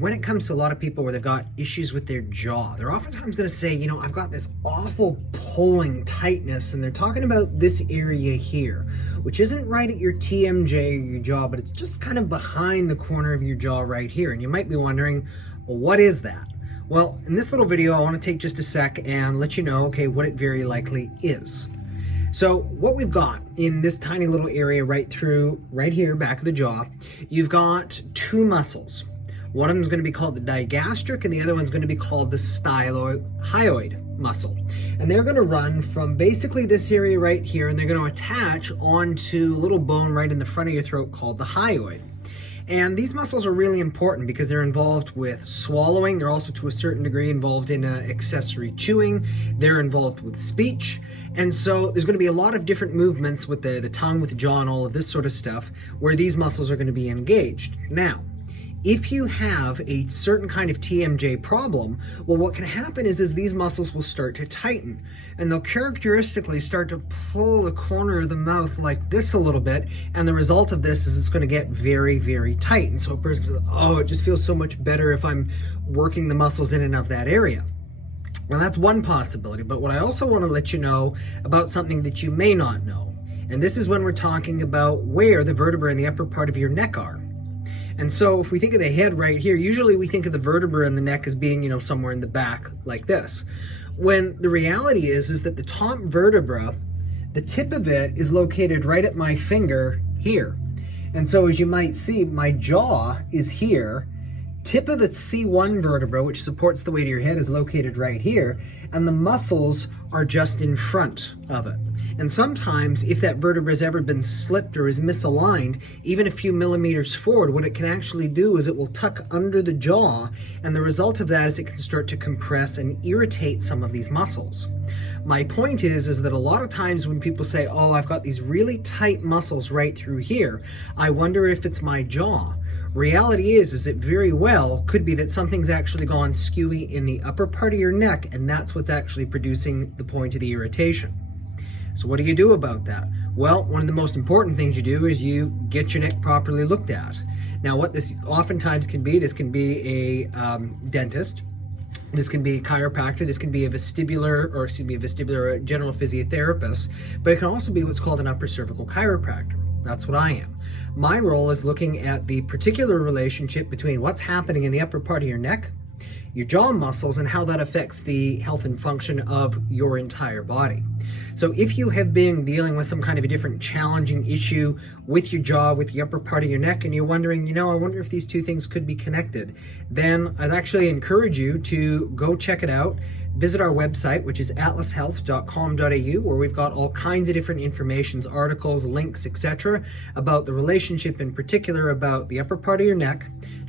when it comes to a lot of people where they've got issues with their jaw, they're oftentimes going to say, I've got this awful pulling tightness, and they're talking about this area here, which isn't right at your TMJ or your jaw, but it's just kind of behind the corner of your jaw right here. And you might be wondering, well, what is that? Well, in this little video, I want to take just a sec and let you know, okay, what it very likely is. So what we've got in this tiny little area right here, back of the jaw, you've got two muscles. One of them is going to be called the digastric, and the other one's going to be called the stylohyoid muscle. And they're going to run from basically this area right here, and they're going to attach onto a little bone right in the front of your throat called the hyoid. And these muscles are really important because they're involved with swallowing. They're also, to a certain degree, involved in accessory chewing. They're involved with speech. And so there's going to be a lot of different movements with the tongue, with the jaw, and all of this sort of stuff where these muscles are going to be engaged. Now, if you have a certain kind of TMJ problem, well, what can happen is these muscles will start to tighten, and they'll characteristically start to pull the corner of the mouth like this a little bit, and the result of this is it's going to get very, very tight. And so a person says, oh, it just feels so much better if I'm working the muscles in and of that area. Now, that's one possibility, but what I also want to let you know about something that you may not know, and this is when we're talking about where the vertebrae in the upper part of your neck are. And so if we think of the head right here, usually we think of the vertebra in the neck as being, somewhere in the back like this. When the reality is that the top vertebra, the tip of it is located right at my finger here. And so as you might see, my jaw is here. Tip of the C1 vertebra, which supports the weight of your head, is located right here. And the muscles are just in front of it. And sometimes, if that vertebra has ever been slipped or is misaligned, even a few millimeters forward, what it can actually do is it will tuck under the jaw, and the result of that is it can start to compress and irritate some of these muscles. My point is that a lot of times when people say, oh, I've got these really tight muscles right through here, I wonder if it's my jaw. Reality is it very well could be that something's actually gone skewy in the upper part of your neck, and that's what's actually producing the point of the irritation. So what do you do about that? Well, one of the most important things you do is you get your neck properly looked at. Now, what this oftentimes can be, this can be a dentist, this can be a chiropractor, this can be a vestibular general physiotherapist, but it can also be what's called an upper cervical chiropractor. That's what I am. My role is looking at the particular relationship between what's happening in the upper part of your neck, your jaw muscles, and how that affects the health and function of your entire body. So if you have been dealing with some kind of a different challenging issue with your jaw, with the upper part of your neck, and you're wondering, I wonder if these two things could be connected, then I'd actually encourage you to go check it out. Visit our website, which is atlashealth.com.au, where we've got all kinds of different information, articles, links, etc., about the relationship, in particular about the upper part of your neck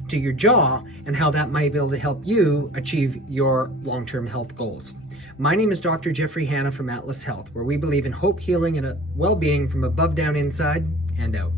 to your jaw, and how that might be able to help you achieve your long-term health goals. My name is Dr. Jeffrey Hanna from Atlas Health, where we believe in hope, healing, and well-being from above, down, inside, and out.